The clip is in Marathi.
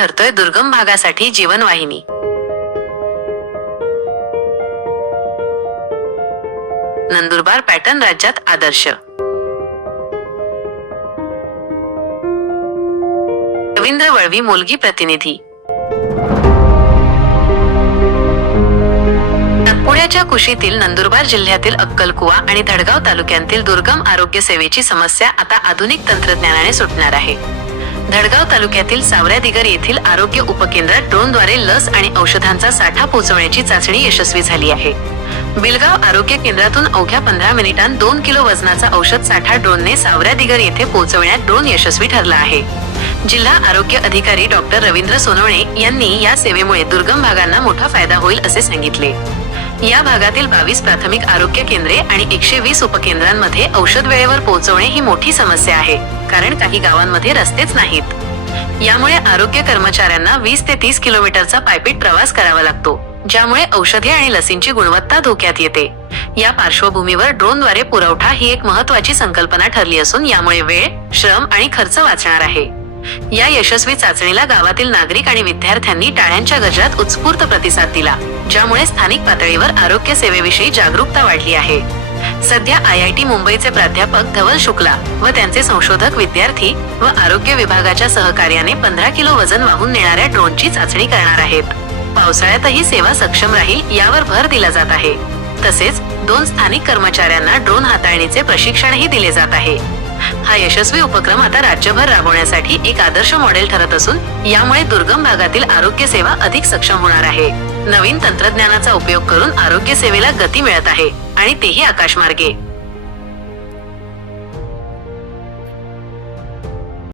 ठरतोय दुर्गम भागासाठी जीवनवाहिनी. नंदुरबार पॅटर्न राज्यात आदर्श. रवींद्र वळवी मुलगी प्रतिनिधी. पुण्याच्या कुशीतील नंदुरबार जिल्ह्यातील अक्कलकुवा आणि धडगाव तालुक्यातील दुर्गम आरोग्य सेवेची समस्या आता आधुनिक तंत्रज्ञानाने सुटणार आहे. धडगाव तालुक्यातील सावऱ्यादिगर येथील आरोग्य उपकेंद्रात ड्रोनद्वारे लस आणि औषधांचा साठा पोहोचवण्याची चाचणी यशस्वी झाली आहे. बिलगाव आरोग्य केंद्रातून अवघ्या पंधरा मिनिटांत दोन किलो वजनाचा औषध साठा ड्रोनने सावऱ्यादिगर येथे पोहोचवण्यात ड्रोन यशस्वी ठरला आहे. जिल्हा आरोग्य अधिकारी डॉक्टर रवींद्र सोनवणे यांनी या सेवेमुळे दुर्गम भागांना मोठा फायदा होईल असे सांगितले. या भागातील बावीस प्राथमिक आरोग्य केंद्रे आणि एकशे वीस उपकेंद्रांमध्ये औषध वेळेवर पोहोचवणे ही मोठी समस्या आहे. कारण काही गावांमध्ये रस्तेच नाहीत. यामुळे आरोग्य कर्मचाऱ्यांना वीस ते तीस किलोमीटरचा पायपीट प्रवास करावा लागतो ज्यामुळे औषधे आणि लसींची गुणवत्ता धोक्यात येते. या पार्श्वभूमीवर ड्रोनद्वारे पुरवठा ही एक महत्वाची संकल्पना ठरली असून यामुळे वेळ श्रम आणि खर्च वाचणार आहे. या यशस्वी चाचणीला गावातील नागरिक आणि विद्यार्थ्यांनी टाळ्यांच्या गजरात उत्स्फूर्त प्रतिसाद दिला ज्यामुळे स्थानिक पातळीवर आरोग्य सेवेविषयी जागरूकता वाढली आहे. सध्या आय आय टी मुंबईचे प्राध्यापक धवल शुक्ला व त्यांचे संशोधक विद्यार्थी व आरोग्य विभागाच्या सहकार्याने पंधरा किलो वजन वाहून नेणाऱ्या ड्रोनची चाचणी करणार आहेत. पावसाळ्यातही सेवा सक्षम राहील यावर भर दिला जात आहे. तसेच दोन स्थानिक कर्मचाऱ्यांना ड्रोन हाताळणीचे प्रशिक्षणही दिले जात आहे. हा यशस्वी उपक्रम आता राज्यभर राबवण्यासाठी एक आदर्श मॉडेल ठरत असून यामुळे दुर्गम भागातील आरोग्य सेवा अधिक सक्षम होणार आहे. नवीन तंत्रज्ञानाचा उपयोग करून आरोग्य सेवेला गती मिळत आहे. आणि तेही आकाशमार्गे.